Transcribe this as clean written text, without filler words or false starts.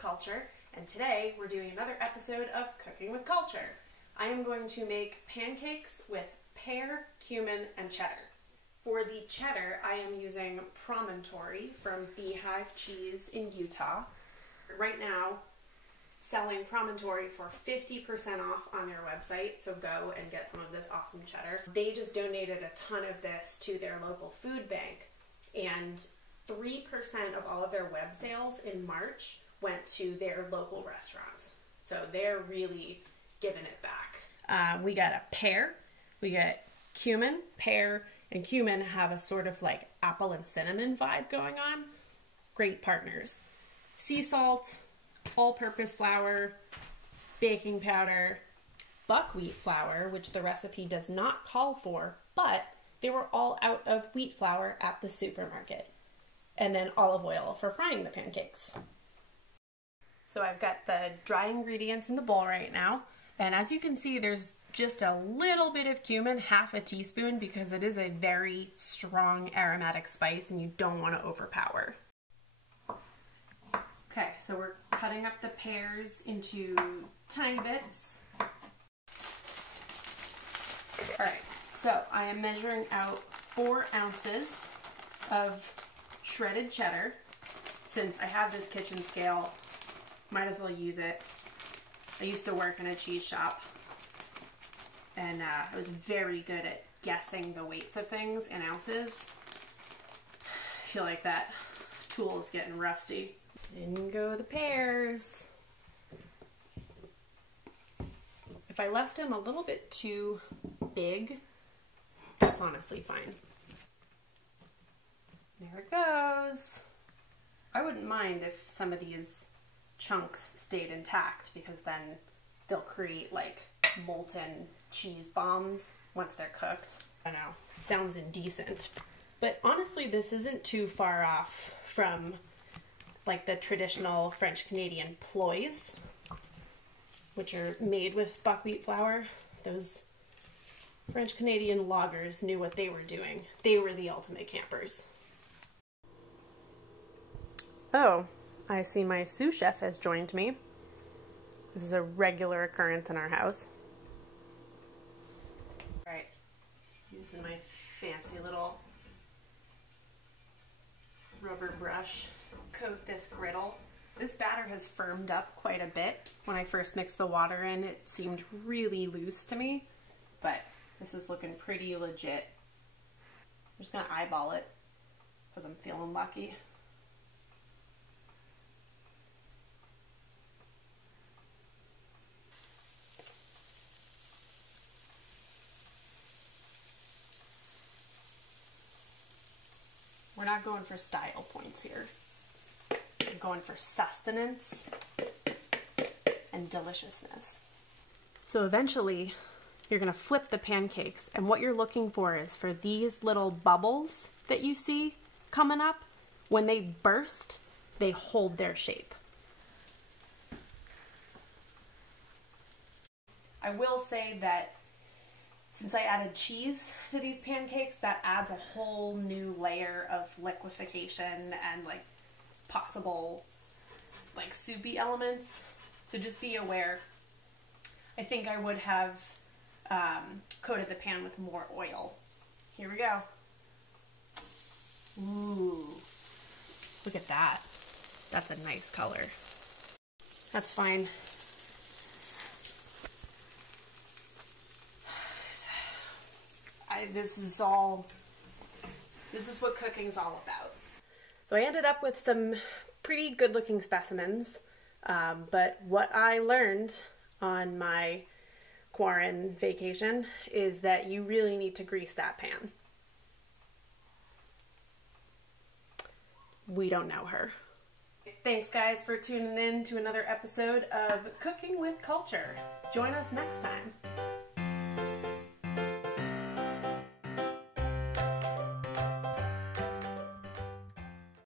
Culture, and today we're doing another episode of Cooking with Culture. I am going to make pancakes with pear, cumin, and cheddar. For the cheddar, I am using Promontory from Beehive Cheese in Utah. Right now, selling Promontory for 50% off on their website, so go and get some of this awesome cheddar. They just donated a ton of this to their local food bank, and 3% of all of their web sales in March went to their local restaurants. So they're really giving it back. We got a pear, we got cumin. Pear and cumin have a sort of like apple and cinnamon vibe going on. Great partners. Sea salt, all-purpose flour, baking powder, buckwheat flour, which the recipe does not call for, but they were all out of wheat flour at the supermarket. And then olive oil for frying the pancakes. So I've got the dry ingredients in the bowl right now, and as you can see, there's just a little bit of cumin, half a teaspoon, because it is a very strong aromatic spice and you don't want to overpower. Okay, so we're cutting up the pears into tiny bits. Alright, so I am measuring out 4 ounces of shredded cheddar. Since I have this kitchen scale, might as well use it. I used to work in a cheese shop, and I was very good at guessing the weights of things in ounces. I feel like that tool is getting rusty. In go the pears. If I left them a little bit too big, that's honestly fine. There it goes. I wouldn't mind if some of these chunks stayed intact, because then they'll create like molten cheese bombs once they're cooked. I don't know, sounds indecent. But honestly, this isn't too far off from like the traditional French Canadian ploys, which are made with buckwheat flour. Those French Canadian loggers knew what they were doing. They were the ultimate campers. Oh, I see my sous chef has joined me. This is a regular occurrence in our house. All right, using my fancy little rubber brush, coat this griddle. This batter has firmed up quite a bit. When I first mixed the water in, it seemed really loose to me, but this is looking pretty legit. I'm just gonna eyeball it because I'm feeling lucky. We're not going for style points here. We're going for sustenance and deliciousness. So eventually, you're gonna flip the pancakes, and what you're looking for is for these little bubbles that you see coming up. When they burst, they hold their shape. I will say that since I added cheese to these pancakes, that adds a whole new layer of liquefaction and like possible like soupy elements. So just be aware. I think I would have coated the pan with more oil. Here we go. Ooh, look at that. That's a nice color. That's fine. This is what cooking's all about. So I ended up with some pretty good looking specimens, but what I learned on my quarantine vacation is that you really need to grease that pan. We don't know her. Thanks guys for tuning in to another episode of Cooking with Culture. Join us next time.